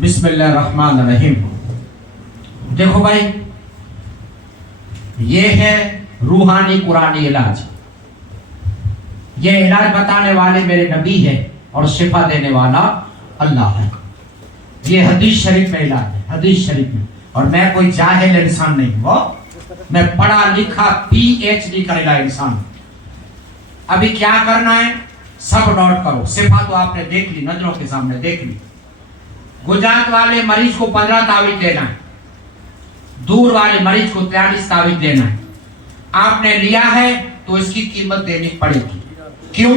बिस्मिल्लाहिर्रहमानिर्रहीम। देखो भाई, ये है रूहानी कुरानी इलाज। ये इलाज बताने वाले मेरे नबी है और शिफा देने वाला अल्लाह है। ये हदीस शरीफ में इलाज है, हदीस शरीफ में। और मैं कोई जाहिल इंसान नहीं हूँ, मैं पढ़ा लिखा PhD करेगा इंसान। अभी क्या करना है सब नोट करो। शिफा तो आपने देख ली, नजरों के सामने देख ली। गुजरात वाले मरीज को 15 तावीज देना है, दूर वाले मरीज को 43 तावीज देना है। आपने लिया है तो इसकी कीमत देनी पड़ेगी। क्यों?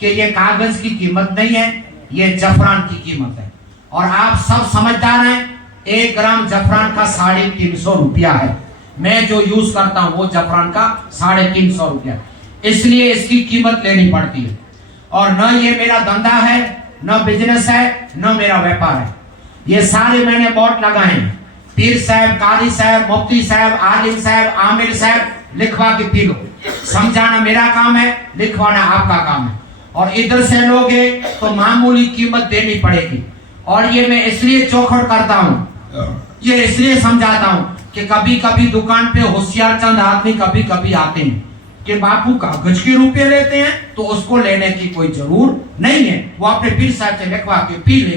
कि ये कागज की कीमत नहीं है, ये जफरान की कीमत है। और आप सब समझदार हैं, 1 ग्राम जफरान का 350 रुपया है। मैं जो यूज करता हूं वो जफरान का 350 रुपया, इसलिए इसकी कीमत लेनी पड़ती है। और न ये मेरा धंधा है, न बिजनेस है, न मेरा व्यापार है। ये सारे मैंने बोर्ड लगाए हैं। पीर साहब, कारी साहब, मुफ्ती साहब, आलिम साहब, आमिर साहब, लिखवा के पी लो। समझाना मेरा काम है, लिखवाना आपका काम है। और इधर से लोगे तो मामूली कीमत देनी पड़ेगी। और ये मैं इसलिए चौखट करता हूँ, ये इसलिए समझाता हूँ कि कभी कभी दुकान पे होशियार चंद आदमी कभी कभी आते हैं कि बापू कागज के रुपए लेते हैं, तो उसको लेने की कोई जरूरत नहीं है। वो अपने पीर साहब से लिखवा के पी ले।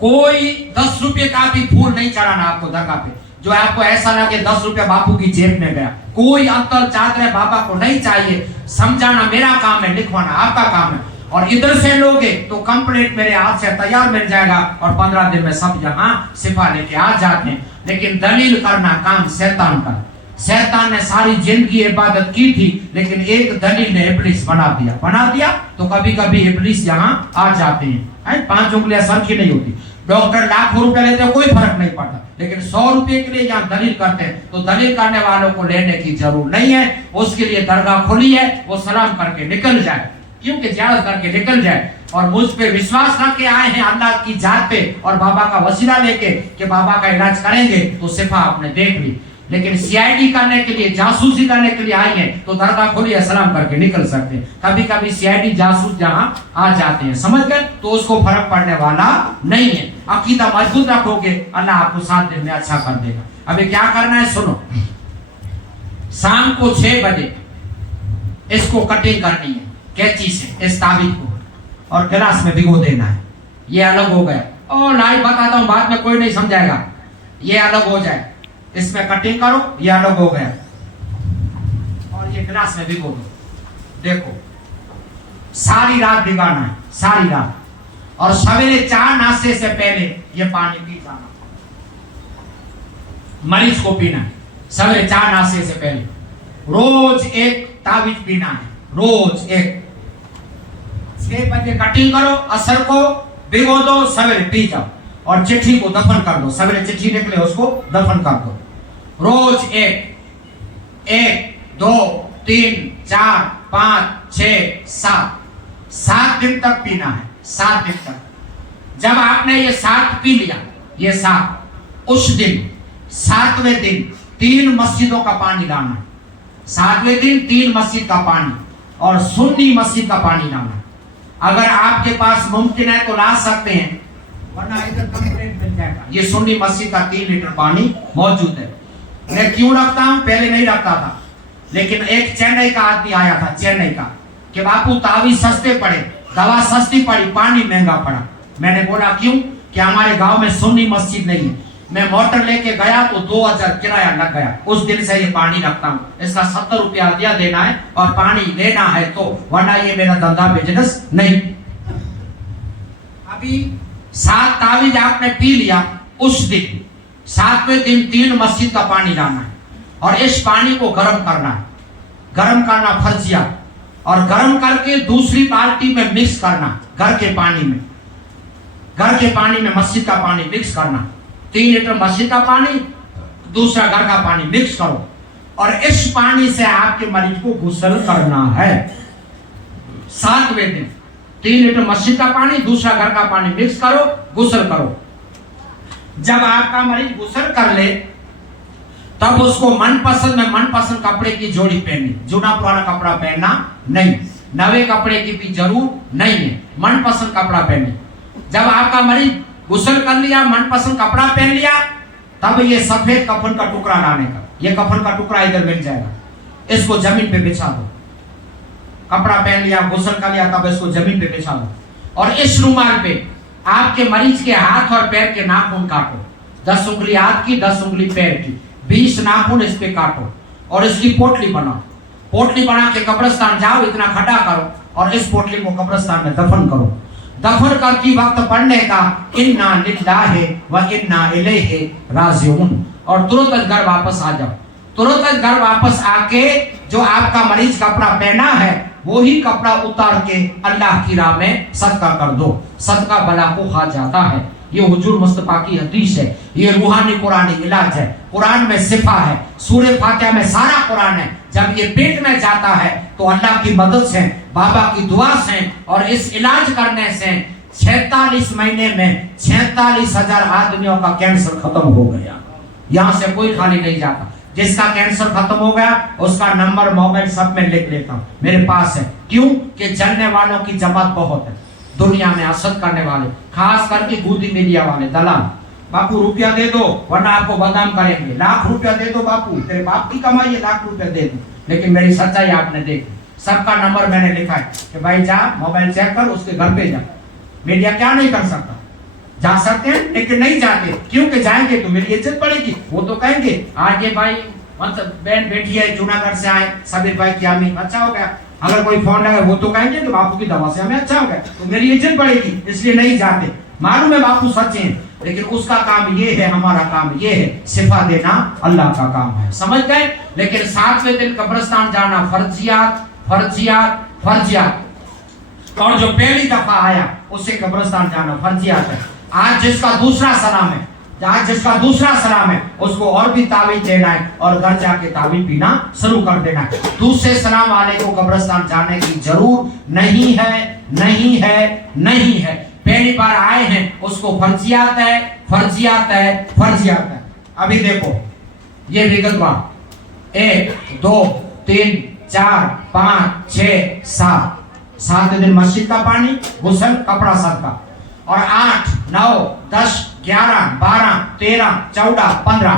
कोई 10 रुपए का भी फूल नहीं चढ़ाना आपको दरगाह पे, जो आपको ऐसा लगे 10 रुपया बापू की जेब में गया। कोई अंतर चादर बाबा को नहीं चाहिए। समझाना मेरा काम है, लिखवाना आपका काम है। और इधर से लोगे तो कंप्लीट मेरे हाथ से तैयार मिल जाएगा और 15 दिन में सब यहाँ शिफा लेके आ जाते हैं। लेकिन दलील करना काम शैतान का। शैतान ने सारी जिंदगी इबादत की थी, लेकिन एक दलील ने इब्लिस बना दिया तो कभी कभी इब्लिस यहाँ आ जाते हैं। 5 उंगलियां सर की नहीं होती। डॉक्टर लाखों रुपए लेते हैं, कोई फर्क नहीं पड़ता, लेकिन 100 रुपए के लिए यहाँ दलील करते हैं, तो दलील करने वालों को लेने की जरूरत नहीं है। उसके लिए दरगाह खुली है, वो सलाम करके निकल जाए, क्योंकि ज़ियारत करके निकल जाए। और मुझ पे विश्वास रख के आए हैं अल्लाह की जात पे और बाबा का वसीला लेके कि बाबा का इलाज करेंगे, तो शिफा आपने देख ली। लेकिन CID करने के लिए, जासूसी करने के लिए आए हैं, तो दरगाह खुली है, सलाम करके निकल सकते हैं। कभी कभी CID जासूस जहां आ जाते हैं, समझ गए, तो उसको फर्क पड़ने वाला नहीं है। अकीदा मजबूत रखोगे, अल्लाह आपको 7 दिन में अच्छा कर देगा। अभी क्या करना है सुनो। शाम को 6 बजे इसको कटिंग करनी है कैंची से, इस ताबीज को, और गिलास में भिगो देना है। ये अलग हो गया, और लाइव बताता हूं, बाद में कोई नहीं समझाएगा। ये अलग हो जाए, इसमें कटिंग करो, ये अलग हो गया, और ये गिलास में भिगो दो। देखो सारी रात भिगाना है, सारी रात। और सवेरे 4 नाश्ते से पहले ये पानी पी जाना, मरीज को पीना है सवेरे 4 नाश्ते से पहले। रोज एक ताबीज पीना है, रोज एक। 6 बजे कटिंग करो, असर को भिगो दो, सवेरे पी जाओ। और चिट्ठी को दफन कर दो, सवेरे चिट्ठी निकले उसको दफन कर दो। रोज एक 2 3 4 5 6 7 दिन तक पीना है, 7 दिन तक। जब आपने ये 7 पी लिया, ये 7, उस दिन 7वें दिन 3 मस्जिदों का पानी लाना है। 7वें दिन 3 मस्जिद का पानी और सुन्नी मस्जिद का पानी लाना है। अगर आपके पास मुमकिन है तो ला सकते हैं, वरना इधर कंप्लीट मिल जाएगा। ये सुन्नी मस्जिद का 3 लीटर पानी मौजूद है। मैं क्यों रखता हूं, पहले नहीं रखता था, लेकिन एक चेन्नई का आदमी आया था, चेन्नई का, कि बापू तावीज सस्ते पड़े, दवा सस्ती पड़ी, पानी महंगा पड़ा। मैंने बोला क्यों? कि हमारे गांव में सुन्नी मस्जिद नहीं है। मैं मोटर लेके गया तो 2000 किराया लग गया। उस दिन से ये पानी रखता हूं। इसका 70 रुपया दिया देना है और पानी लेना है तो, वरना ये मेरा धंधा बिजनेस नहीं। अभी 7 तावीज आपने पी लिया, उस दिन 7वें दिन 3 मस्जिद का पानी लाना है और इस पानी को गर्म करना है। गर्म करना फर्जिया, और गर्म करके दूसरी बाल्टी में मिक्स करना। घर के पानी में मस्जिद का पानी मिक्स करना। 3 लीटर मस्जिद का पानी, दूसरा घर का पानी मिक्स करो, और इस पानी से आपके मरीज को गुस्ल करना है। 7वें दिन 3 लीटर मस्जिद का पानी, दूसरा घर का पानी मिक्स करो, गुस्ल करो। जब आपका मरीज गुस्ल कर ले, तब उसको मनपसंद में मनपसंद कपड़े की जोड़ी पहननी। जूना पुराना कपड़ा पहनना नहीं, नवे कपड़े की भी जरूर नहीं है, मनपसंद कपड़ा पहने। जब आपका मरीज गुस्ल कर लिया, मनपसंद कपड़ा पहन लिया, तब ये सफेद कफन का टुकड़ा लाने का, ये कफन का टुकड़ा इधर मिल जाएगा, इसको जमीन पे बिछा दो। कपड़ा पहन लिया, गुस्ल कर लिया, तब इसको जमीन पे बिछा दो और इस रुमाल पे आपके मरीज के हाथ और पैर के नाखून काटो। 10 उंगली हाथ की, 10 उंगली पैर की, 20 नाखून इस पे काटो और इसकी पोटली बनाओ। पोटली बना के कब्रिस्तान जाओ, इतना खड़ा करो और इस पोटली को कब्रिस्तान में दफन करो। दफन करके वक्त पढ़ने का इन्ना लिल्लाहि व इन्ना इलैहि राजिऊन, और तुरंत घर वापस आ जाओ। तुरंत घर वापस आके जो आपका मरीज कपड़ा पहना है वही कपड़ा उतार के अल्लाह की राह में सदका कर दो। सदका बला को खा जाता है। ये हुजूर मुस्तफा की हदीस है, ये रूहानी कुरानी इलाज है। कुरान में सिफा है, सूरह फातिहा में सारा कुरान है। जब ये पेट में जाता है तो अल्लाह की मदद से, बाबा की दुआ से और इस इलाज करने से 46 महीने में 46,000 आदमियों का कैंसर खत्म हो गया। यहाँ से कोई खाली नहीं जाता। जिसका कैंसर खत्म हो गया उसका नंबर मोबाइल सब में लिख लेता हूँ, मेरे पास है। क्यों कि जलने वालों की जमात बहुत है दुनिया में, हसद करने वाले, खास करके गोदी मीडिया वाले दलाल। बापू रुपया दे दो वरना आपको बदनाम करेंगे, लाख रुपया दे दो बापू, तेरे बाप की कमाई है, लाख रुपया दे दो। लेकिन मेरी सच्चाई आपने देखी, सबका नंबर मैंने लिखा है कि भाई जा मोबाइल चेक कर, उसके घर पे जा। मीडिया क्या नहीं कर सकता, जा सकते हैं लेकिन नहीं जाते, क्योंकि जाएंगे तो मेरी इज्जत पड़ेगी। वो तो कहेंगे आज ये भाई मतलब बहन बेटी है जूनागढ़ से आए, सबीर भाई की आमी अच्छा हो गया। अगर कोई फोन लगा वो तो कहेंगे कि बापू की दवा से हमें अच्छा हो गया, तो मेरी इज्जत बढ़ेगी, इसलिए नहीं जाते। मालूम है बापू सच है, लेकिन उसका काम ये है, हमारा काम ये है, शिफा देना अल्लाह का काम है, समझ गए। लेकिन 7वें दिन कब्रिस्तान जाना फर्जियात फर्जियात फर्जियात, और जो पहली दफा आया उसे कब्रिस्तान जाना फर्जियात है। आज जिसका दूसरा सलाम है, आज जिसका दूसरा सलाम है उसको और भी तावीज देना है और घर जाके तावीज पीना शुरू कर देना है। दूसरे सलाम वाले को कब्रिस्तान जाने की जरूरत नहीं है, नहीं है, नहीं है। पहली बार आए हैं उसको फर्जियात है, फर्जियात है, फर्जियात है। अभी देखो ये विगतवार 1 2 3 4 5 6 7 7 दिन मस्जिद का पानी, गुस्ल, कपड़ा सदका, और 8 9 10 11 12 13 14 15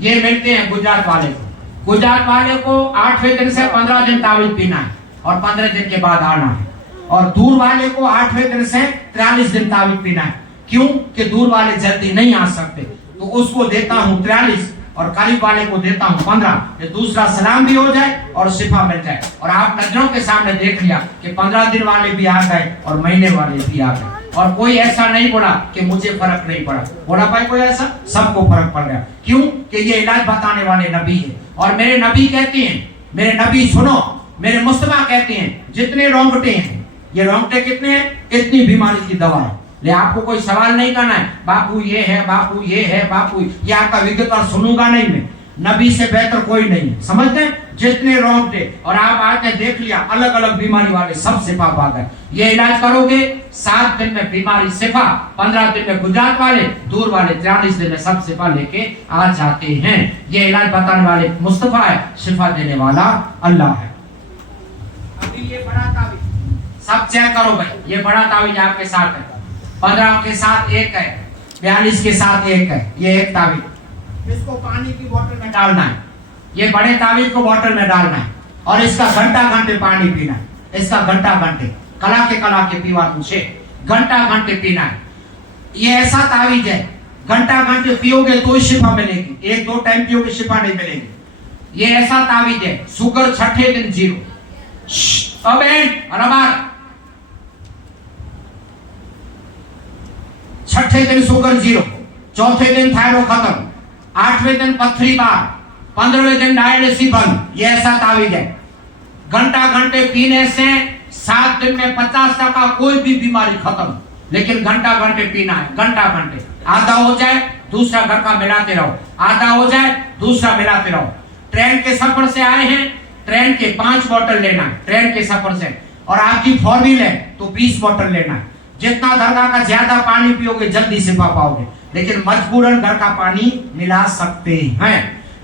ये मिलते हैं गुजरात वाले को। गुजरात वाले को 8वें दिन से 15 दिन तावीज पीना है और 15 दिन के बाद आना है। और दूर वाले को 8वें दिन से 43 दिन तावीज पीना है। क्यों कि दूर वाले जल्दी नहीं आ सकते, तो उसको देता हूँ 43 और करीब वाले को देता हूँ 15। ये दूसरा सलाम भी हो जाए और शिफा मिल जाए। और आप नजरों के सामने देख लिया कि 15 दिन वाले भी आ गए और महीने वाले भी आ गए, और कोई ऐसा नहीं बोला कि मुझे फर्क नहीं पड़ा। बोला भाई कोई ऐसा, सबको फर्क पड़ गया। क्यों कि ये इलाज बताने वाले नबी है। और मेरे नबी कहते हैं, मेरे नबी सुनो, मेरे मुस्तफा कहते हैं जितने रोंगटे हैं, ये रोंगटे कितने हैं, इतनी बीमारी की दवा है। ले आपको कोई सवाल नहीं करना है बापू ये है, बापू ये है, बापू ये आपका विगतवार सुनूंगा नहीं मैं, नबी से बेहतर कोई नहीं है, समझते हैं। जितने रोंगटे और आप आके देख लिया अलग अलग बीमारी वाले सब शिफा पा गए। ये इलाज करोगे 7 दिन में बीमारी शिफा, 15 दिन में गुजरात वाले, दूर वाले 43 दिन में सब शिफा लेके आ जाते हैं। ये इलाज बताने वाले मुस्तफा है, शिफा देने वाला अल्लाह है। अभी ये बड़ा तावीज सब चेक करो भाई, ये बड़ा तावीज आपके साथ है, 15 के साथ एक है, 42 के साथ एक है, ये एक तावीज। इसको पानी की बोतल में डालना है, ये बड़े तावीज को बोतल में डालना है और इसका घंटा घंटे पानी पीना है। इसका घंटा घंटे कला के पीवा तुझे, घंटा घंटे पीना है। ये ऐसा तावीज है, घंटा घंटे पियोगे तो शिफा मिलेगी, 1-2 टाइम पियोगे शिफा नहीं मिलेगी। ये ऐसा तावीज है, शुगर 6ठे दिन 0, अब अरबार 6ठे दिन शुगर 0, 4थे दिन थायराइड खत्म, 8वें दिन पथरी बार, 15वें दिन डायलिसिस बंद। ये ऐसा तावीज है। घंटा घंटे पीने से 7 दिन में 50% कोई भी बीमारी खत्म, लेकिन घंटा घंटे पीना है, घंटा घंटे। आधा हो जाए दूसरा घर का मिलाते रहो, आधा हो जाए दूसरा मिलाते रहो। ट्रेन के सफर से आए हैं, ट्रेन के 5 बोतल लेना है ट्रेन के सफर से, और आपकी 4 व्हील है तो 20 बोतल लेना है। जितना दरगाह का ज्यादा पानी पियोगे जल्दी शिफा पाओगे, लेकिन मजबूरन घर का पानी मिला सकते हैं,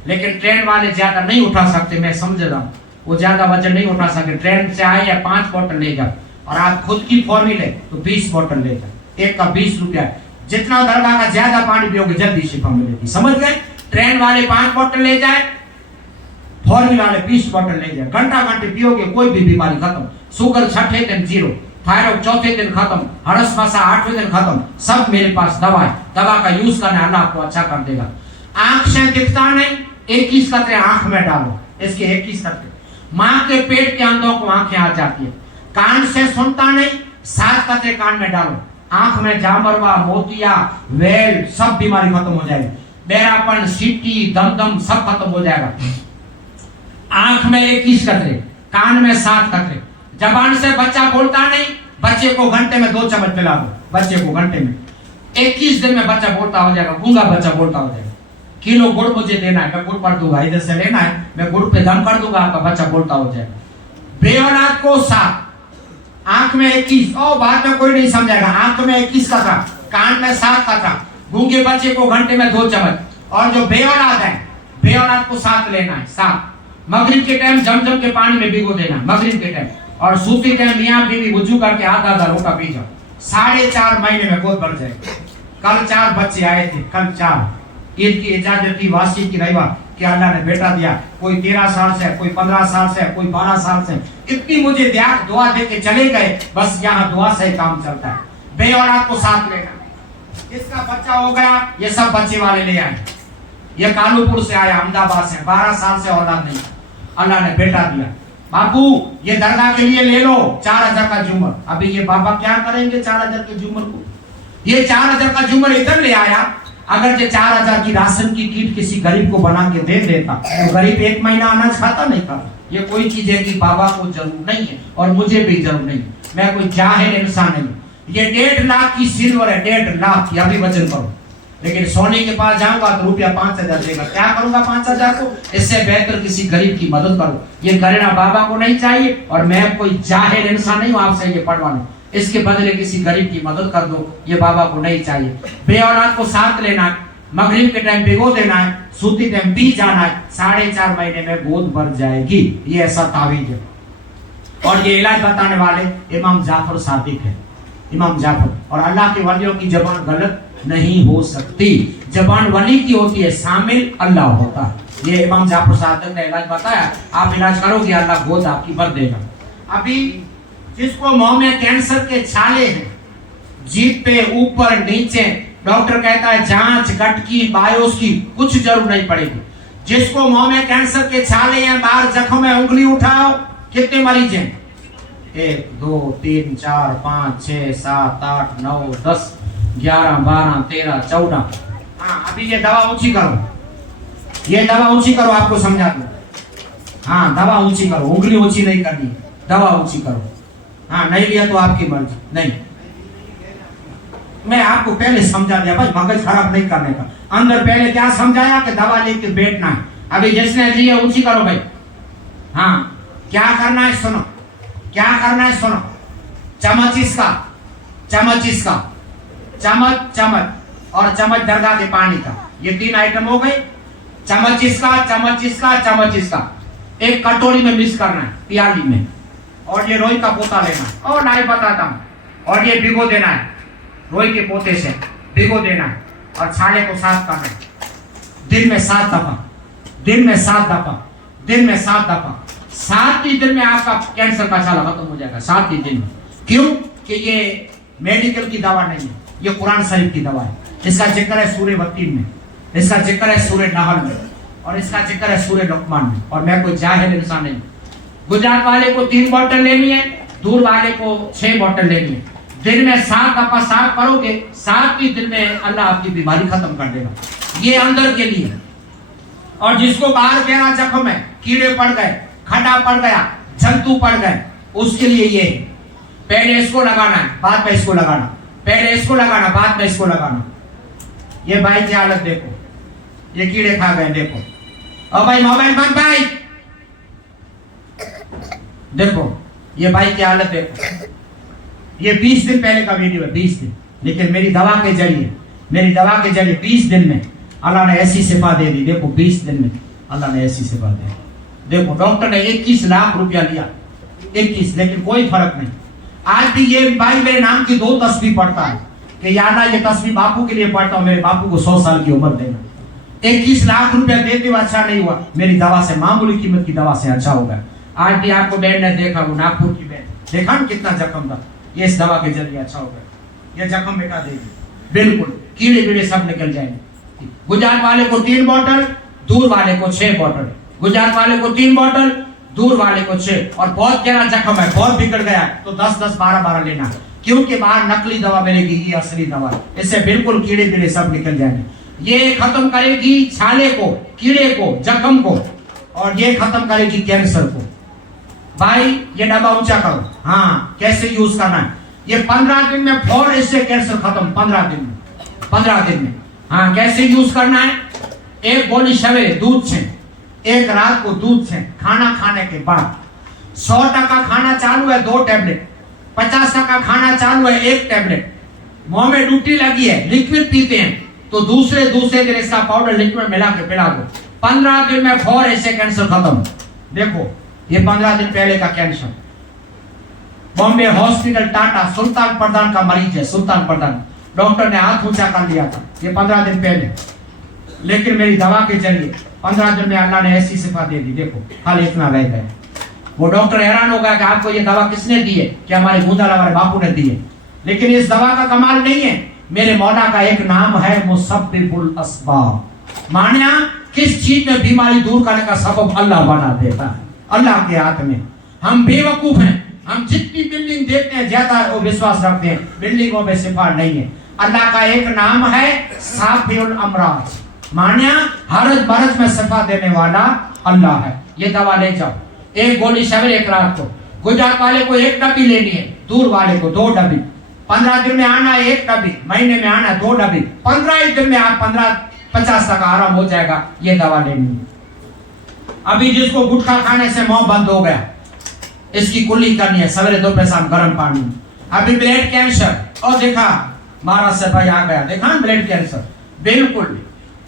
लेकिन ट्रेन वाले ज्यादा नहीं उठा सकते। मैं समझ रहा हूँ, वो ज्यादा वजन नहीं उठा सकते। ट्रेन से आए या 5 बोतल ले जाओ, और आप खुद की 4 व्हील है तो 20 बोतल ले जाओ, एक का 20 रुपया। जितना दरगाह का ज्यादा पानी पियोगे जल्दी शिफा मिलेगी। समझ गए? ट्रेन वाले 5 बोतल ले जाए, 4 व्हीलर वाले 20 बोतल ले जाए, घंटा घंटे पियोगे कोई भी बीमारी खत्म। शुगर 6ठे दिन 0, थायराइड 4थे दिन खत्म, हरस मसा 8वें दिन खत्म। सब मेरे पास दवा है, दवा का यूज करना, अल्लाह आपको अच्छा कर देगा। आंख से दिखता नहीं, 21 कतरे आंख में डालो, इसके 21 कतरे। माँ के पेट के अंदर को आंखें आ जाती है। कान से सुनता नहीं, 7 कतरे कान में डालो, आंख में जामरवा, मोतिया, वेल, सब बीमारी खत्म हो जाएगी। बेरापन, सीटी, दमदम सब खत्म हो जाएगा। आंख में 21 कतरे, कान में 7 कतरे। जबान से बच्चा बोलता नहीं, बच्चे को घंटे में 2 चम्मच पिला दो, बच्चे को घंटे में 21 दिन में बच्चा बोलता हो जाएगा, गूंगा बच्चा बोलता हो जाएगा। किलो गुड़ मुझे देना है, मैं गुड़ पर दूंगा, इधर से लेना है, मैं गुड़ पे दम कर दूंगा, आपका बच्चा बोलता हो जाएगा। बेऔलाद को 7, आंख में 21, और बाद में कोई नहीं समझेगा। आंख में 21 कतरा, कान में 7 कतरा, गूंगे बच्चे को घंटे में 2 चम्मच। और जो बेऔलाद है, बेऔलाद को 7 लेना है, 7। मगरिब के टाइम जमजम के पानी में भिगो देना, मगरिब के टाइम। और सूती टाइम मियां बीवी वुजू करके आधा लोटा पी जाओ, 4.5 महीने में गोद बढ़ जाएगी। कल 4 बच्चे आए थे, कल 4। ईद की इजाजत थी, वासी की रहीवा कि अल्लाह ने बेटा दिया। कोई 13 साल से, कोई 15 साल से, कोई 12 साल से। इतनी मुझे दुआ दे के चले गए, बस यहाँ दुआ से काम चलता है। बेऔलाद को 7 लेना। इसका बच्चा हो गया, ये सब बच्चे वाले ले आए। ये कालूपुर से आया, अहमदाबाद से, 12 साल से औलाद नहीं, अल्लाह ने बेटा दिया। बापू ये दरगाह के लिए ले लो 4000 का झूमर। अभी ये बाबा क्या करेंगे 4000 के झूमर को? ये 4000 का झूमर इधर ले आया। अगर ये 4000 की राशन की किट किसी गरीब को बना के दे देता तो गरीब 1 महीना अनाज खाता नहीं खाता। ये कोई चीज है कि बाबा को जरूर नहीं है और मुझे भी जरूर नहीं। मैं कोई जाहिल इंसान नहीं। ये 1.5 लाख की सिल्वर है, 1.5 लाख की, अभी वजन करो। लेकिन सोने के पास जाऊंगा तो रुपया 5000 देगा। क्या करूंगा 5000 को? इससे बेहतर किसी गरीब की मदद करो। ये करना बाबा को नहीं चाहिए और मैं कोई जाहिल इंसान नहीं हूं आपसे ये पढ़वा लूं। इसके बदले किसी गरीब की मदद कर दो, ये बाबा को नहीं चाहिए। बेऔलाद को 7 लेना है, मगरिब के टाइम भिगो देना है, सूती टाइम पी जाना है, 4.5 महीने में गोद भर जाएगी। ये ऐसा तावीज है। और ये इलाज बताने वाले इमाम जाफर सादिक है, इमाम जाफर। और अल्लाह के वलियों की जबान गलत नहीं हो सकती। जबान वली की होती है, शामिल अल्लाह होता है। ये इमाम जाफर सादिक ने इलाज बताया। आप इलाज करोगे अल्लाह गोद आपकी भर देगा। अभी जिसको मुंह में कैंसर के छाले हैं, जीभ पे ऊपर नीचे, डॉक्टर कहता है जांच गटकी बायोप्सी कुछ जरूर नहीं पड़ेगी। जिसको मुंह में कैंसर के छाले हैं, बाहर जख्म है, उंगली उठाओ। कितने मरीज हैं? 1 2 3 4 5 6 7 8 9 10 11 12 13 14। हाँ अभी ये दवा ऊंची करो, ये दवा ऊंची करो, आपको समझा दूं। हाँ दवा ऊंची करो, उंगली ऊंची नहीं करनी, दवा ऊंची करो। हाँ नहीं लिया तो आपकी मर्जी। नहीं मैं आपको पहले समझा दिया भाई, मगज खराब नहीं करने का। अंदर पहले क्या समझाया कि दवा लेके बैठना है। अभी जिसने लिया ऊंची करो भाई। हाँ क्या करना है सुनो, क्या करना है सुनो। चम्मच इसका, चम्मच इसका, चम्मच चम्मच और चम्मच दरगाह के पानी का, ये 3 आइटम हो गए। चम्मच इसका, चम्मच इसका, चम्मच इसका, एक कटोरी में मिक्स करना है, प्याली में। और ये रोई का पोता लेना है, और नहीं बताता हूं। और ये भिगो देना है, रोई के पोते से भिगो देना है और छाले को साफ करना है। दिन में 7 दफा, दिन में 7 दफा, दिन में 7 दफा। 7 ही दिन में आपका कैंसर का छाला खत्म हो जाएगा, 7 ही दिन में। क्यों? कि ये मेडिकल की दवा नहीं है, ये कुरान शरीफ की दवा है। इसका जिक्र है सूरह वतीन में, इसका जिक्र है सूरह नहल में, और इसका जिक्र है सूरह लुकमान में। और मैं कोई जाहिल इंसान नहीं। गुजरात वाले को 3 बोतल लेनी है, दूर वाले को 6 बोतल लेनी है। दिन में 7 दफा साफ करोगे, 7 ही दिन में अल्लाह आपकी बीमारी खत्म कर देगा। ये अंदर के लिए। और जिसको बाहर गहरा जख्म है, कीड़े पड़ गए, खड्डा पड़ गया, जंतु पड़ गए, उसके लिए ये पहले इसको लगाना है, बाद में इसको लगाना, पहले इसको लगाना, बाद में इसको लगाना। ये भाई की हालत देखो, ये कीड़े खा गए देखो। और भाई मोबाइल बंद भाई, देखो ये भाई की हालत देखो। ये 20 दिन पहले का वीडियो है, 20 दिन। लेकिन मेरी दवा के जरिए, मेरी दवा के जरिए 20 दिन में अल्लाह ने ऐसी शिफा दे दी। देखो 20 दिन में अल्लाह ने ऐसी शिफा दे दी। देखो डॉक्टर ने 21 लाख रुपया लिया, 21, लेकिन कोई फर्क नहीं। आज भी ये भाई मेरे नाम की 2 तस्बीह पढ़ता है कि या अल्लाह ये तस्वीर बापू के लिए पढ़ता हूँ, मेरे बापू को 100 साल की उम्र देना। 21 लाख रुपया देते हुए अच्छा नहीं हुआ, मेरी दवा से, मामूली कीमत की दवा से अच्छा होगा। आज भी आपको बहन ने देखा, वो नागपुर की बहन, देखा ना कितना जख्म था, ये इस दवा के जरिए अच्छा होगा, ये जख्म मिटा देगी, बिल्कुल कीड़े कीड़े सब निकल जाएंगे। गुजरात वाले को 3 बोतल, दूर वाले को 6 बोतल, गुजरात वाले को 3 बोतल, दूर वाले को 6। और बहुत गहरा जख्म है, बहुत बिगड़ गया तो 10-10, 12-12 लेना, क्योंकि बाहर नकली दवा मिलेगी, ये असली दवा, इससे बिल्कुल कीड़े कीड़े सब निकल जाएंगे। ये खत्म करेगी छाले को, कीड़े को, जख्म को, और ये खत्म करेगी कैंसर को। भाई ये डब्बा ऊंचा करो। हाँ, कैसे यूज करना है, ये 15 दिन में फौरन इससे कैंसर खत्म, 15 दिन में, 15 दिन में। हाँ, कैसे यूज करना है, एक गोली सवेरे दूध से, एक रात को दूध से, खाना खाने के बाद। 100% खाना चालू है 2 टैबलेट, 50% खाना चालू है 1 टैबलेट, मुंह में ड्यूटी लगी है, लिक्विड पीते हैं तो दूसरे दिन इसका पाउडर लिक्विड मिला के पिला दो, 15 दिन में फौरन इससे कैंसर खत्म। देखो ये 15 दिन पहले का कैंसर, बॉम्बे हॉस्पिटल टाटा, सुल्तान प्रधान का मरीज है, सुल्तान प्रधान, डॉक्टर ने हाथ ऊंचा कर लिया था, ये 15 दिन पहले। लेकिन मेरी दवा के जरिए 15 दिन में अल्लाह ने ऐसी शिफा दे दी। देखो खाली इतना रह गया, वो डॉक्टर हैरान हो गया कि आपको ये दवा किसने दी है, कि हमारे गुंदाला वाले बापू ने दी है। लेकिन इस दवा का कमाल नहीं है, मेरे मौला का एक नाम है मुसब्बिबुल अस्बाब। मानिया किस चीज में बीमारी दूर करने का सबब अल्लाह बना देता है, अल्लाह के हाथ में। हम बेवकूफ हैं, हम जितनी बिल्डिंग देखते हैं ज्यादा वो विश्वास रखते हैं, बिल्डिंगों में शिफा नहीं है। अल्लाह का एक नाम है साफिउल अमराज, मानिया हरज मरज में शिफा देने वाला अल्लाह है। ये दवा ले जाओ, एक गोली सवेरे, एक रात को। गुजरात वाले को 1 डब्बी लेनी है, दूर वाले को 2 डब्बी। 15 दिन में आना है 1 डब्बी, महीने में आना है 2 डब्बी, 15 दिन में आप 50 तक आराम हो जाएगा। ये दवा लेनी है। अभी जिसको गुटखा खाने से मुंह बंद हो गया, इसकी कुल्ली करनी है सवेरे 2 शाम गर्म पानी में। अभी ब्लड कैंसर, और देखा महाराज से भाई आ गया, देखा ब्लड कैंसर, बिल्कुल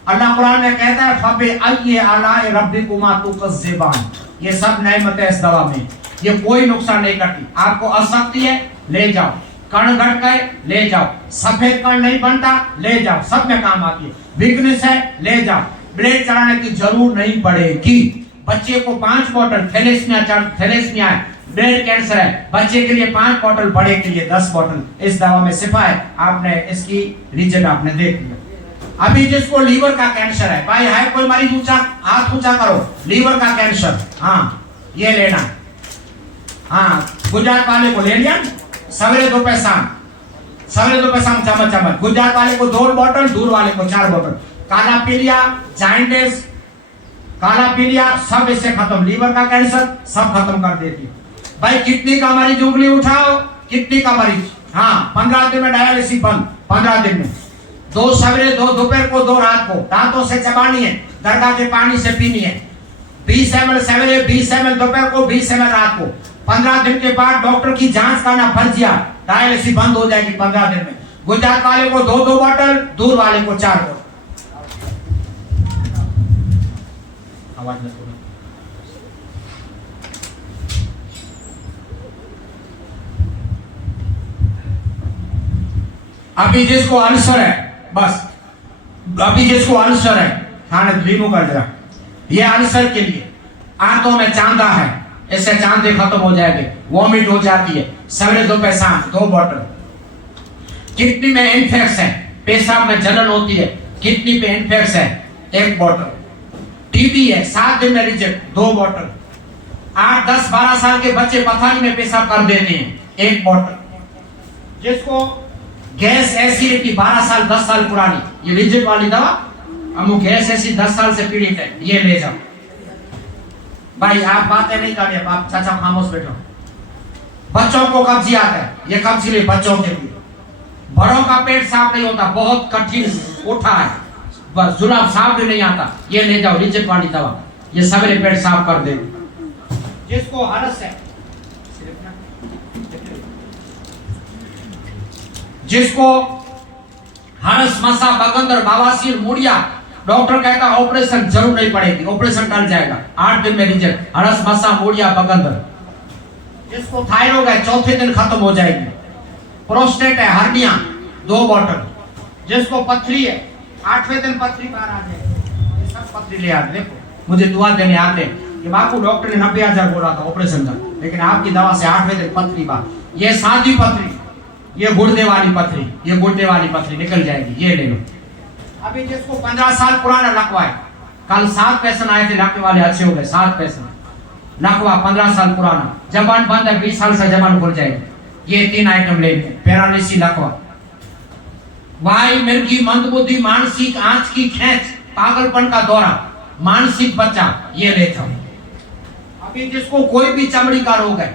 अल्लाह कुरान में कहता है फबे अय्ये आलाए रब्बिकुमा तुकज़्ज़िबान, ये सब नेमत है इस दवा में, ये कोई नुकसान नहीं करती। आपको अशक्ति है, ले जाओ, कण घट गए, ले जाओ, सफेद कण नहीं बनता, ले जाओ, सब में काम आती है। वीकनेस है, ले जाओ, ब्लेड चलाने की जरूर नहीं पड़ेगी। बच्चे को 5 बोतल, थैलेसीमिया है, ब्लड कैंसर है, बच्चे के लिए 5 बोतल, बड़े के लिए 10 बोतल, इस दवा में शिफा है। आपने इसकी रिजल्ट आपने देख लिया। अभी जिसको लीवर का कैंसर है, भाई है कोई मरीज, ऊंचा हाथ ऊंचा करो, लीवर का कैंसर, हाँ ये लेना। हाँ, गुजरात वाले को ले लिया, सवेरे 2 शाम, सवेरे 2 शाम चम्मच। गुजरात वाले को 2 बोतल, दूर वाले को 4 बोतल। काला पीलिया, जाइंटिस, काला पीलिया सब इससे खत्म, लीवर का कैंसर सब खत्म कर देती है। भाई किडनी का मरीज उंगली उठाओ, किडनी का मरीज, हाँ 15 दिन में डायलिसिस बंद, 15 दिन में। 2 सवेरे, 2 दोपहर को, 2 रात को, दांतों से चबानी है, दरगाह के पानी से पीनी है। 20 ml सवेरे, 20 ml दोपहर को, 20 ml रात को। 15 दिन के बाद डॉक्टर की जांच करना फर्जिया, डायलिसिस बंद हो जाएगी 15 दिन में। गुजरात वाले को 2 बोतल, दूर वाले को 4 बोतल। आवाज न सुनो। अभी जिसको अल्सर है, बस अभी जिसको अल्सर है, खाने रिमूव कर दिया, ये अल्सर के लिए आंतों में चांदा है, इससे चांदे खत्म हो जाएंगे, वॉमिट हो जाती है, सवेरे 2 शाम 2 बोतल। किडनी में इन्फेक्शन है, पेशाब में जलन होती है, किडनी पे इन्फेक्शन है, 1 बोतल। टीबी है, 7 दिन में रिजेक्ट, 2 बोतल। 8, 10, 12 साल के बच्चे पथारी में पेशाब कर देते हैं, 1 बोतल। जिसको गैस एसिडिटी 12 साल 10 साल पुरानी, ये रिजेक्ट वाली दवा, हम गैस एसिड 10 साल से पीड़ित है, ये ले जाओ। भाई आप बातें नहीं कर रहे, आप चाचा खामोश बैठो। बच्चों को कब्जियत है, ये कब्जी ले बच्चों के लिए। बड़ों का पेट साफ नहीं होता, बहुत कठिन उठा है, बस जुलाब साफ भी नहीं आता, ये ले जाओ रिजेक्ट वाली दवा, ये सवेरे पेट साफ कर देगी। जिसको हरस है, जिसको हरस, मसा, बगंदर, बवासीर, मुड़िया, डॉक्टर कहता ऑपरेशन जरूर नहीं पड़ेगी, ऑपरेशन टल जाएगा, 8 दिन में रिजल्ट। हरस, मसा, मुड़िया, बगंदर। जिसको थायराइड है, 4थे दिन खत्म हो जाएगी। प्रोस्टेट है, हर्निया, 2 बोतल। जिसको पथरी है 8वें दिन पथरी बाहर आ जाए, ये सब पथरी ले आते। देखो मुझे दुआ देने आते कि बापू डॉक्टर ने 90,000 बोला था ऑपरेशन का, लेकिन आपकी दवा से 8वें दिन पथरी बाहर। ये सादी पथरी, ये गुर्दे वाली पथरी, ये गुर्दे वाली पथरी निकल जाएगी, ये ले लो। अभी जिसको 15 साल पुराना लकवा है, कल 7 पेशेंट आए थे, लकवे वाले अच्छे हो गए। 7 पेशेंट लकवा 15 साल पुराना, जबान बंद है, 20 साल से जबान खुल जाएगी। ये 3 आइटम ले लें। पैरालिसिस लकवा, वायु मिर्गी, मंदबुद्धि, मानसिक आंच की खेच, पागलपन का दौरा, मानसिक बच्चा, ये लेता हूं। अभी जिसको कोई भी चमड़ी का रोग है,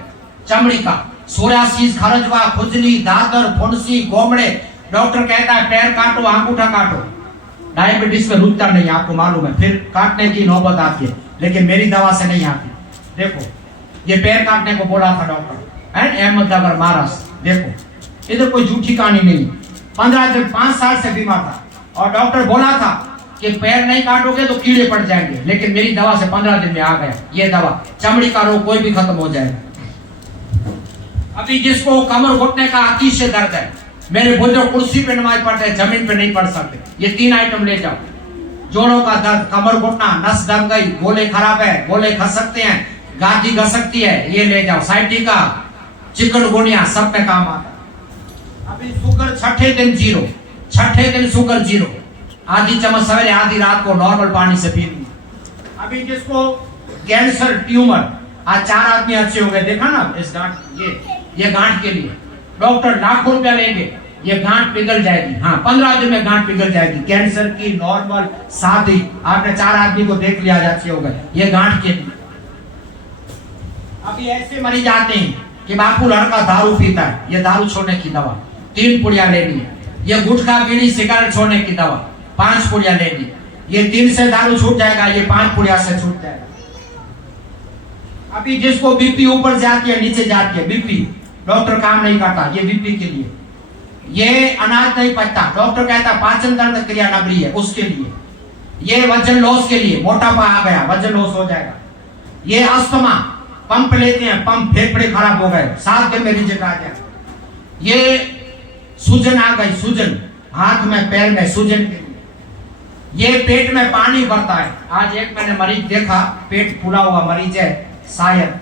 चमड़ी का सोरासिस, खरजवा, खुजली, दादर, फुंसी, गोमड़े, डॉक्टर कहता है पैर काटो, अंगूठा काटो। डायबिटीज में रुकता नहीं, आपको मालूम है, फिर काटने की नौबत आती है, लेकिन मेरी दवा से नहीं आती। देखो ये पैर काटने को बोला था डॉक्टर अहमदनगर महाराष्ट्र। देखो इधर कोई झूठी कहानी नहीं। 15 दिन 5 साल से बीमार था और डॉक्टर बोला था कि पैर नहीं काटोगे तो कीड़े पड़ जाएंगे, लेकिन मेरी दवा से 15 दिन में आ गया। ये दवा, चमड़ी का रोग कोई भी खत्म हो जाएगा। अभी जिसको कमर घुटने का अतिशय दर्द है, मेरे बुजुर्ग कुर्सी पे नमाज पढ़ते हैं, जमीन पे नहीं पढ़ सकते, ये 3 आइटम ले जाओ। जोड़ों का दर्द, कमर घुटना, नस दब गई, गोले खराब है, गोले खसकते हैं, गादी घसकती है, ये ले जाओ। साइटिका, चिकनगुनिया, सब पे काम आता है। अभी शुगर 6ठे दिन 0, 6ठे दिन शुगर 0, आधी चम्मच सवेरे आधी रात को नॉर्मल पानी से पीनी। अभी जिसको कैंसर, ट्यूमर, आज 4 आदमी अच्छे हो गए, देखा ना इस गांठ, ये गांठ के लिए डॉक्टर लाखों रुपया लेंगे, ये गांठ पिघल जाएगी। हाँ 15 दिन में गांठ पिघल जाएगी। कैंसर की नॉर्मल, सादी, आपने 4 आदमी को देख लिया, अच्छे हो गए, ये गांठ के लिए। अभी ऐसे मरीज आते हैं कि बापू लड़का दारू पीता है, ये दारू छोड़ने की दवा 3 पुड़िया लेनी है। ये गुटखा, बीड़ी, सिगरेट छोड़ने की दवा 5 पुड़िया लेनी है। ये 3 से दारू छूट जाएगा, ये 5 पुड़िया से छूट जाएगा। अभी जिसको बीपी ऊपर जाती है, नीचे जाती है, बीपी डॉक्टर काम नहीं करता, ये बीपी के लिए। ये अनाज नहीं पचता, डॉक्टर कहता पाचन तंत्र क्रिया नबड़ी है, उसके लिए। ये वजन लॉस के लिए, मोटापा आ गया, वजन लॉस हो जाएगा। ये अस्थमा, पंप लेते हैं, पंप फेफड़े खराब हो गए, 7 दिन में रिजल्ट आ जाएगा। ये सूजन आ गई, सूजन हाथ में, पैर में सूजन के लिए। ये पेट में पानी भरता है। आज एक मैंने मरीज देखा, पेट फूला हुआ मरीज है, शायद,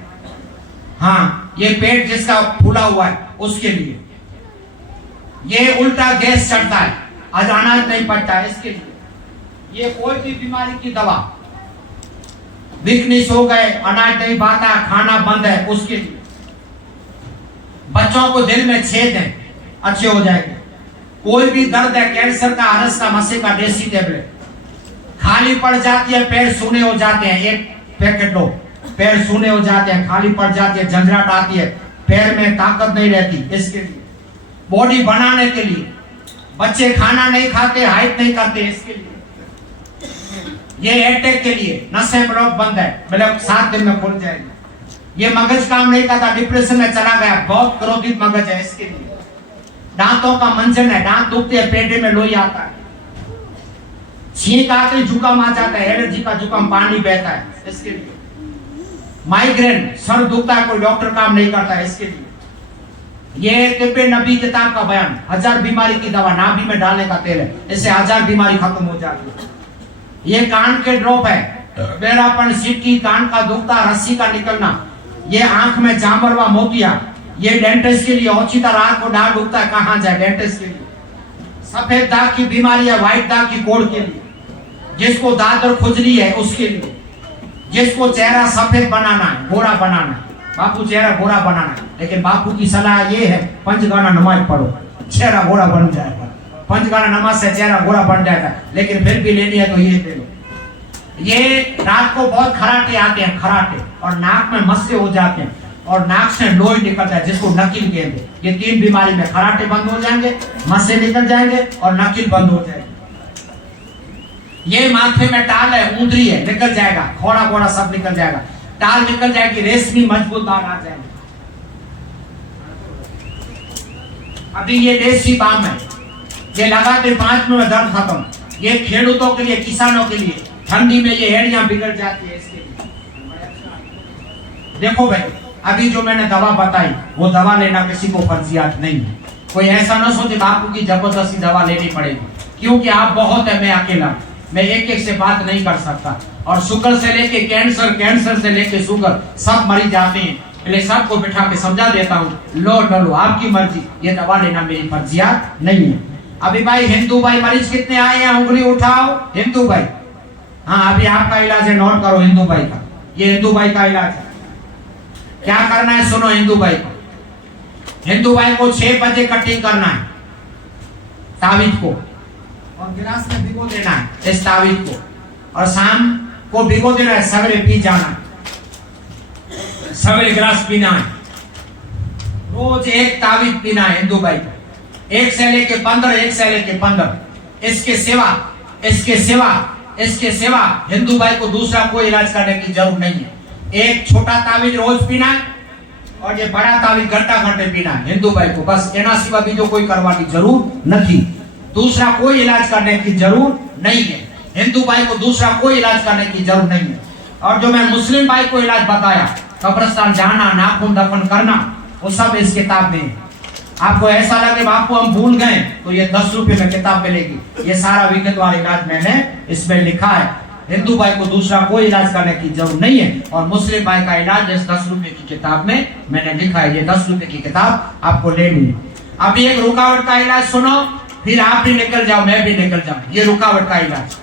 हाँ ये पेट जिसका फूला हुआ है उसके लिए। ये उल्टा गैस चढ़ता है, आज अनाज नहीं पचता है, इसके लिए। ये कोई भी बीमारी की दवा, वीकनेस हो गए, अनाज नहीं पाता, खाना बंद है, उसके लिए। बच्चों को दिल में छेद है, अच्छे हो जाएंगे। कोई भी दर्द है, कैंसर का, अरस का, मसे का, देसी टेबलेट। खाली पड़ जाती है, पैर सूने हो जाते हैं, एक पैकेट लो, पैर सूने हो जाते हैं, खाली पड़ जाती है, झंझराहट आती है, पैर में ताकत नहीं रहती, इसके लिए। बॉडी बनाने के लिए, बच्चे खाना नहीं खाते, हाइट नहीं करते, इसके लिए। ये अटैक के लिए, नसें ब्लॉक बंद है, मतलब 7 दिन में खुल जाएगी। ये मगज काम नहीं करता, डिप्रेशन में चला गया, बहुत क्रोधित मगज है, इसके लिए। दांतों का मंजन है, दांत दुखते हैं, पेट में लोई आता है, छींक आते, जुकाम आ जाता है, एलर्जी का जुकाम, पानी बहता है, इसके लिए। माइग्रेन, सर दुखता है, कोई डॉक्टर काम नहीं करता है, इसके लिए। ये तिब्बे नबी किताब का बयान, 1000 बीमारी की दवा, नाभि में डालने का तेल है, इससे 1000 बीमारी खत्म हो जाती है। ये कान के ड्रॉप है, बेरापन, सिक्की, कान का दुखता, रस्सी का निकलना, ये आंख में जामर व मोतिया, ये डेंटिस्ट के लिए। ओचिता रात को दांत दुखता है, कहाँ जाए, डेंटिस्ट के लिए। सफेद दाग की बीमारी है, व्हाइट दाग की कोड़ के लिए। जिसको दांत और खुजली है, उसके लिए। जिसको चेहरा सफेद बनाना है, गोरा बनाना है, बापू चेहरा गोरा बनाना है, लेकिन बापू की सलाह ये है, पंचगाना नमाज पढ़ो, चेहरा गोरा बन जाएगा। पंचगाना नमाज से चेहरा गोरा बन जाएगा, लेकिन फिर भी लेनी है तो ये ले लो। ये रात को बहुत खराटे आते हैं, खराटे, और नाक में मस्से हो जाते हैं, और नाक से लोई निकलता है, जिसको नकिल कहते हैं। ये 3 बीमारी में खराटे बंद हो जाएंगे, मस्से निकल जाएंगे, और नकिल बंद हो जाएगी। ये माथे में टाल है, ऊंदरी है, निकल जाएगा, खोड़ा घोड़ा सब निकल जाएगा, टाल निकल जाएगी, रेशमी मजबूत दाग आ जाएंगे। अभी ये देसी बाम है, ये लगाते 5 मिनट में दर्द खत्म। ये खेडूतों के लिए, किसानों के लिए, ठंडी में ये एड़ियां बिगड़ जाती है, इसके लिए। देखो भाई, अभी जो मैंने दवा बताई, वो दवा लेना किसी को फर्जियात नहीं है, कोई ऐसा ना सोचे बापू की जबरदस्ती दवा लेनी पड़ेगी, क्योंकि आप बहुत है, मैं अकेला, मैं एक एक से बात नहीं कर सकता। और शुगर से लेके कैंसर, कैंसर से लेके शुगर, सब मरीज जाते हैं, इसलिए सबको बिठा के समझा देता हूँ, लो न लो आपकी मर्जी, ये दवा लेना मेरी फर्जियात नहीं है। अभी भाई हिंदू भाई मरीज कितने आए हैं, उंगली उठाओ। हिंदू भाई, हाँ अभी आपका इलाज है, नोट करो हिंदू भाई का, ये हिंदू भाई का इलाज है। क्या करना है सुनो, हिंदू भाई को, हिंदू भाई को 6 बजे कटिंग करना है तावीज को, और गिलास में भिगो देना है इस तावीज को, और शाम को भिगो देना है, सवेरे पी जाना है, सवेरे गिलास पीना है, रोज एक तावीज पीना है हिंदू भाई को, 1 से लेके 15, 1 से लेके 15। इसके सिवा, इसके सिवा, इसके सिवा हिंदू भाई को दूसरा कोई इलाज करने की जरूरत नहीं है। एक छोटा तावीज रोज पीना है, और ये बड़ा तावीज घंटा घंटे पीना है हिंदू भाई को, बस एना सिवा बीजो कोई करवानी जरूर नहीं, दूसरा कोई इलाज करने की जरूरत नहीं है। हिंदू भाई को दूसरा कोई इलाज करने की जरूरत नहीं है। और जो मैं मुस्लिम भाई को इलाज बताया, कब्रिस्तान जाना, नाखून दफन करना, वो सब इस किताब में है। आपको ऐसा लगे बापू हम भूल गए, तो ये 10 रुपए में किताब मिलेगी, ये सारा विगतवार इलाज मैंने इसमें लिखा है। हिंदू भाई को दूसरा कोई इलाज करने की जरूरत नहीं है, और मुस्लिम भाई का इलाज इस 10 रुपए की किताब में मैंने लिखा है। ये 10 रुपए की किताब आपको लेनी है। अभी एक रुकावट का इलाज सुनो, फिर आप भी निकल जाओ, मैं भी निकल जाऊं। ये रुकावट का इलाज,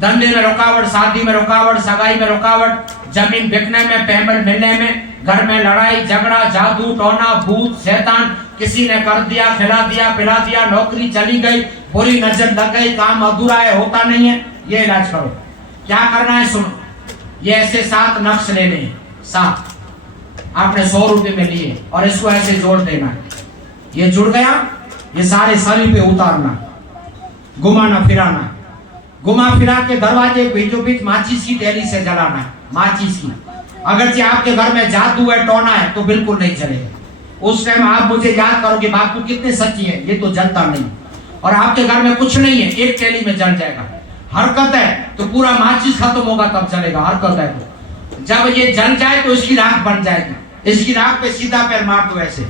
धंधे में रुकावट, शादी में रुकावट, सगाई में रुकावट, जमीन बिकने में, पेमेंट मिलने में, घर में लड़ाई झगड़ा, जादू टोना, भूत शैतान, किसी ने कर दिया, खिला दिया, पिला दिया, नौकरी चली गई, बुरी नजर लग गई, काम अधूरा है, होता नहीं है, ये इलाज करो। क्या करना है सुनो, ये ऐसे 7 नक्श लेने हैं, 7 आपने 100 रुपए में लिए, और इसको ऐसे जोड़ देना है। ये जुड़ गया, ये सारे शरीर पे उतारना, घुमाना फिराना, घुमा फिरा के दरवाजे बीचों बीच माचिस की तेली से जलाना है, माचिस की। अगर आपके घर में जादू है, टोना है, तो बिल्कुल नहीं चलेगा। उस टाइम आप मुझे याद करोगे बापू कितने सच्ची है, ये तो जलता नहीं। और आपके घर में कुछ नहीं है, एक तेली में जल जाएगा। हरकत है तो पूरा माचिस खत्म होगा तब चलेगा, हरकत है तो। जब ये जल जाए तो इसकी राख बन जाएगी, इसकी राख पे सीधा पैर मार दो ऐसे,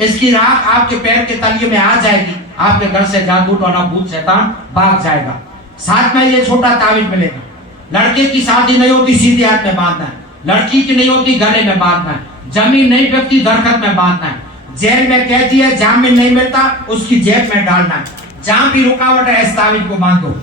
इसकी राख आपके पैर के तलिए में आ जाएगी, आपके घर से जादू टोना भूत शैतान भाग जाएगा। साथ में ये छोटा तावीज मिलेगा। लड़के की शादी नहीं होती सीधे हाथ में बांधना है, लड़की की नहीं होती गले में बांधना है, जमीन नहीं बिकती दरखत में बांधना है, जेल में कैदी है, जामीन नहीं मिलता, उसकी जेब में डालना है। जहां भी रुकावट है इस तावीज को बांधो।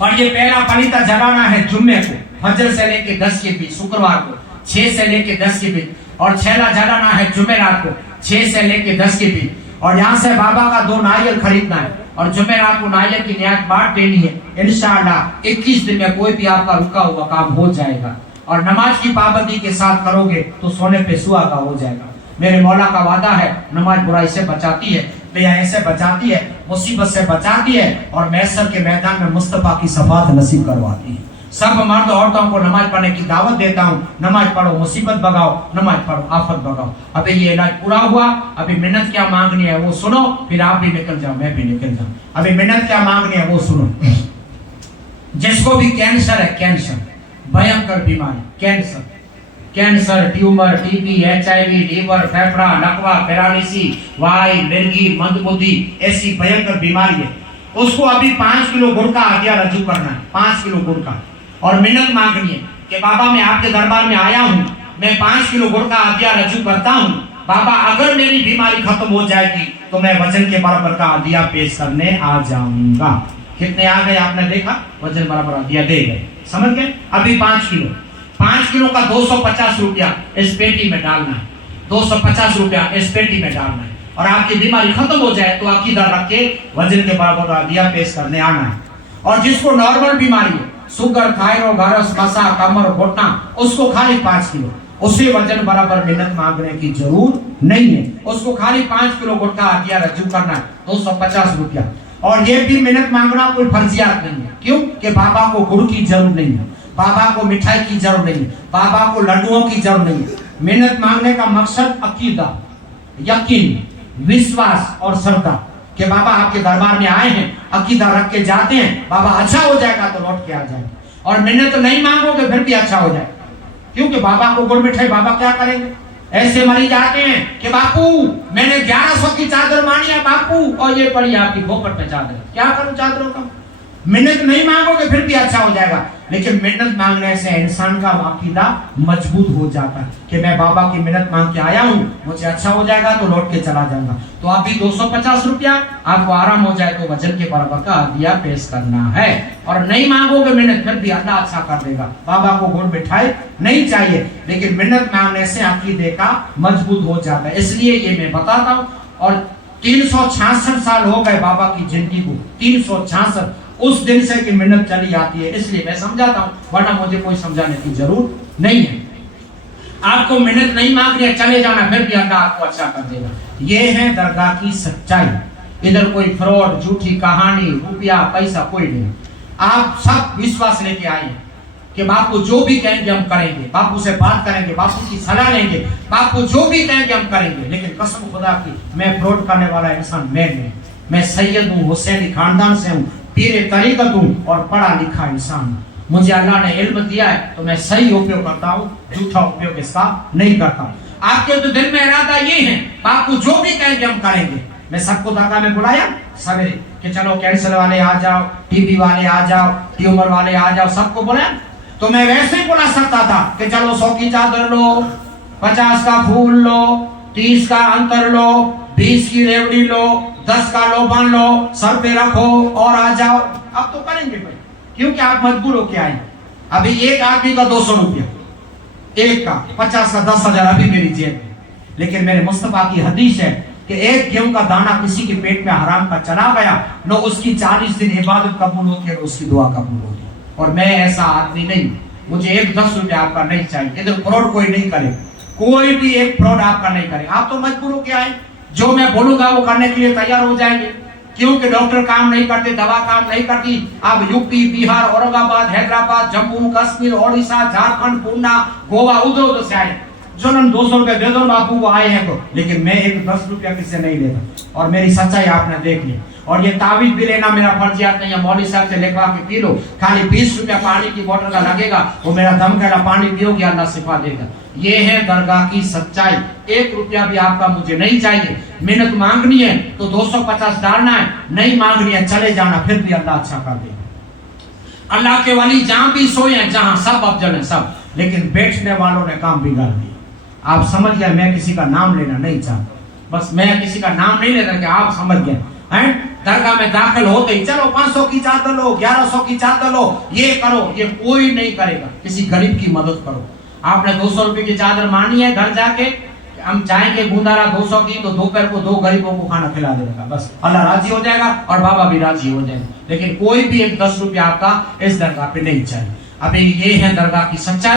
और ये पहला पलीता जलाना है जुम्मे को, फजर से लेके 10 के बीच, शुक्रवार को 6 से लेके 10 के बीच, और छेला जलाना है जुमेरात को 6 से लेके 10 के बीच। और यहाँ से बाबा का 2 नारियल खरीदना है, और जुमेरात को नारियल की नियत बांट देनी है। इंशाअल्लाह 21 दिन में कोई भी आपका रुका हुआ काम हो जाएगा। और नमाज की पाबंदी के साथ करोगे तो सोने पे सुहागा हो जाएगा। मेरे मौला का वादा है, नमाज बुराई से बचाती है, बेहयाई से बचाती है, मुसीबत से बचाती है, और मैसर के मैदान में मुस्तफा की शफाअत नसीब करवाती है। सब मर्द औरतों को नमाज पढ़ने की दावत देता हूँ। नमाज पढ़ो, मुसीबत भगाओ, नमाज पढ़ो, आफत भगाओ। अभी ये इलाज पूरा हुआ, अभी मिन्नत क्या मांगनी है वो सुनो, फिर आप भी निकल जाओ, मैं भी निकल जाऊं। अभी मिन्नत क्या मांगनी है वो सुनो। जिसको भी कैंसर है, कैंसर भयंकर बीमारी, cancer, cancer, tumour, TB, HIV, liver, फेफड़ा, लकवा, पैरालिसिस, वाई, मिर्गी, मंदबुद्धि, ऐसी भयंकर बीमारी है, उसको अभी 5 किलो गुड़ का हदिया रजू करना है, 5 किलो गुड़ का। और मिन्नत मांगनी है कि बाबा मैं आपके दरबार में आया हूँ, मैं 5 किलो गुड़ का हदिया रजू करता हूँ, बाबा अगर मेरी बीमारी खत्म हो जाएगी तो मैं वजन के बराबर का हदिया पेश करने आ जाऊंगा। कितने आ गए आपने देखा, वजन बराबर हदिया दे गए, समझ गए। अभी 5 किलो का 250 रुपया इस पेटी में डालना है, 250 रुपया इस पेटी में डालना है। और आपकी बीमारी खत्म हो जाए तो अकीदा रख के वजन के बराबर हदिया पेश करने आना है। और जिसको नॉर्मल बीमारी है, शुगर, थायराइड, गैस, मसा, कमर, घुटना, उसको खाली 5 किलो, उसे वजन बराबर मिन्नत मांगने की जरूरत नहीं है। उसको खाली 5 किलो गुड़ का हदिया रजू करना है, 250 रुपया। और ये भी मिन्नत मांगना कोई फर्जियात नहीं है, क्यों कि बाबा को गुड़ की जरूरत नहीं है, बाबा को मिठाई की जरूरत नहीं है, बाबा को लड्डुओं की जरूरत नहीं है। मिन्नत मांगने का मकसद अकीदा, यकीन, विश्वास और श्रद्धा कि बाबा आपके दरबार में आए हैं, अकीदा रख के जाते हैं, बाबा अच्छा हो जाएगा तो लौट के आ जाएगा। और मिन्नत नहीं मांगोगे फिर भी अच्छा हो जाएगा, क्योंकि बाबा को गुड़ मिठाई बाबा क्या करेंगे, ऐसे मरीज आते हैं कि बापू मैंने 1100 की चादर मानी है बापू, और ये पड़ी आपकी खोपट पे चादर, क्या करूं चादरों का? मिन्नत नहीं मांगोगे फिर भी अच्छा हो जाएगा, लेकिन मिन्नत मांगने से इंसान का अकीदा मजबूत हो जाता है कि मैं बाबा की मिन्नत मांग के आया हूँ, मुझे अच्छा हो जाएगा तो लौट के चला जाऊंगा। तो अभी 250 रुपया आपको आराम हो जाए तो वजन के बराबर का हदिया पेश करना है, और नहीं मांगोगे मिन्नत फिर भी अल्लाह अच्छा कर देगा। बाबा को गुड़ मिठाई नहीं चाहिए, लेकिन मिन्नत मांगने से अकीदे का मजबूत हो जाता है। इसलिए ये मैं बताता हूँ। और 366 साल हो गए बाबा की जिंदगी को, 366 उस दिन से कि मिन्नत चली आती है, इसलिए मैं समझाता हूं, वरना मुझे कोई समझाने की जरूरत नहीं है। आपको मिन्नत नहीं मांगनी है, चले जाना, फिर भी अल्लाह आपको अच्छा कर देगा। ये है दरगाह की सच्चाई। इधर कोई फ्रॉड, झूठी कहानी, रुपया पैसा कोई नहीं। आप सब विश्वास लेके आए कि बापू जो भी कहेंगे हम करेंगे, बापू से बात करेंगे, बापू की सलाह लेंगे, बापू जो भी कहेंगे हम करेंगे। लेकिन कसम खुदा की मैं फ्रॉड करने वाला इंसान मैं नहीं। मैं सैयद हूँ, हुसैनी खानदान से हूँ, पीरे तरीकत हूँ और पढ़ा लिखा इंसान हूँ। मुझे अल्लाह ने इल्म दिया है तो मैं सही उपयोग करता हूँ, झूठा उपयोग इसका नहीं करता। आपके तो दिल में इरादा ये है बापू जो भी कहेंगे हम करेंगे। मैं सबको दरगाह में बुलाया सवेरे कि चलो कैंसर वाले आ जाओ, टीबी वाले आ जाओ, ट्यूमर वाले आ जाओ, सबको बुलाया। तो मैं वैसे ही बुला सकता था कि चलो 100 की चादर लो, 50 का फूल लो, 30 का अंतर लो, 20 की रेवड़ी लो, 10 का लोबान लो, सर पे रखो और आ जाओ। अब तो करेंगे भाई, क्योंकि आप मजबूर होके आए। अभी एक आदमी का 200 रुपया, एक का 50 का 10,000 अभी मेरी जेब में। लेकिन मेरे मुस्तफा की हदीस है कि एक गेहूं का दाना किसी के पेट में हराम का चला गया, न उसकी 40 दिन इबादत कबूल होती है, न उसकी दुआ कबूल होती है। और मैं ऐसा आदमी नहीं, मुझे एक 10 रुपया आपका नहीं चाहिए। इधर फ्रॉड कोई नहीं करे, कोई भी एक फ्रॉड आपका नहीं करे। आप तो मजबूर होके आए, जो मैं बोलूंगा वो करने के लिए तैयार हो जाएंगे, क्योंकि डॉक्टर काम नहीं करते, दवा काम नहीं करती। आप यूपी, बिहार, औरंगाबाद, हैदराबाद, जम्मू कश्मीर, ओडिशा, झारखंड, पूना, गोवा, उधर उधर से आए। चलन 200 रुपया दे दो बापू को आए हैं तो, लेकिन मैं एक 10 रुपया किससे नहीं लेता। और मेरी सच्चाई आपने देख ली। और ये तावीज भी लेना मेरा फर्जियात नहीं है, मौलवी साहब से लिखवा के पी लो, खाली 20 रुपया पानी की बोतल का लगेगा, वो मेरा दम का पानी पियोगे अल्लाह शिफा देगा। ये है दरगाह की सच्चाई। 1 रुपया भी आपका मुझे नहीं चाहिए। मिन्नत मांगनी है तो 250 डालना है, नहीं मांगनी है चले जाना, फिर भी अल्लाह अच्छा कर देगा। अल्लाह के वली जहां भी सोए हैं, जहां सब अफजल है सब, लेकिन बैठने वालों ने काम बिगाड़ दिया। आप समझ गए, मैं किसी का नाम लेना नहीं चाहता, बस मैं किसी का नाम नहीं लेता कि आप समझ गए हैं। दरगाह में दाखिल होते ही चलो 500 की चादर लो, 1100 की चादर लो, ये करो, ये कोई नहीं करेगा। किसी गरीब की मदद करो। आपने 200 रुपए की चादर मानी है, घर जाके हम चाहेंगे गुंदारा 200 की, तो दोपहर को 2 गरीबों को खाना खिला देगा, बस अल्लाह राजी हो जाएगा और बाबा भी राजी हो जाएगा। लेकिन कोई भी एक 10 रुपया आपका इस दरगाह पे नहीं चाहिए। अभी ये है दरगाह की सच्चाई।